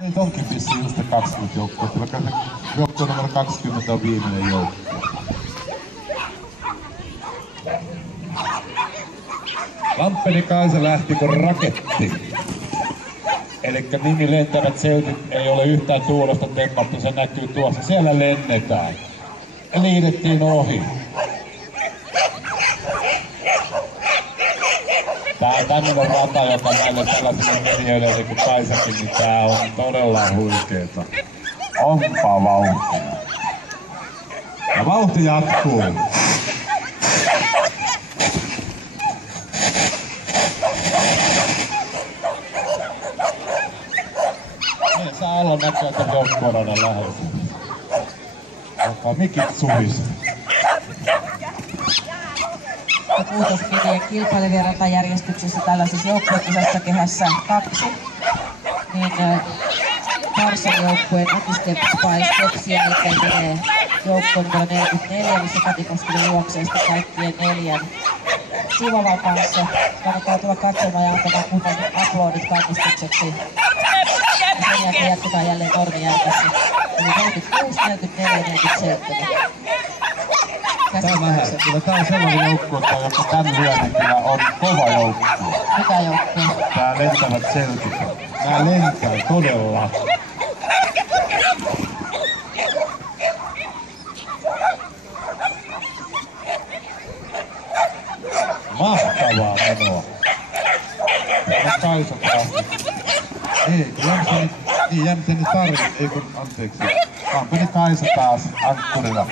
Meitä onkin vissiin just 20 joukkuetta, vaikka se joukkue numero 20 on viimeinen joukkue. Lamppeni Kaisa lähti kuin raketti. Elikkä nimi Lentävät Celtic ei ole yhtään tuulosta tempattu, se näkyy tuossa. Siellä lennetään. Liidettiin ohi. Tää on tämmönen rata, joka näille sellaisille menijöille kuin Kaisakin, niin tää on todella huikeeta. Onpa vauhtia. Ja vauhti jatkuu. Niin saa olla näköä tämän joukkueradan lähes. Alkaa mikit suhisi. Puutoskinien kilpailevien ratajärjestyksessä tällaisessa joukkuekisassa kehässä 2, niin Parsan joukkueen Step by Stepsin jälkeen menee joukkueen numero 44, missä Katikoskinen juoksee sitten kaikkien 4 Sivavan kanssa. Kannattaa tulla katsomaan ja antamaan kunnon aplodit kannustukseksi. Ja sen jälkeen jatketaan jälleen Tornijärvessä. Eli 46, 44, 47. Tää on sellainen joukkue, joka tän lyönnin kyllä on kova joukkue. Mikä joukkue? Tää Lentävät Celtic. Nää lentää todella. Mahtavaa menoa. Kaisa taas. Ei, Jämseni Sari, ei kun anteeksi. Kampeni Kaisa taas ankkurilla.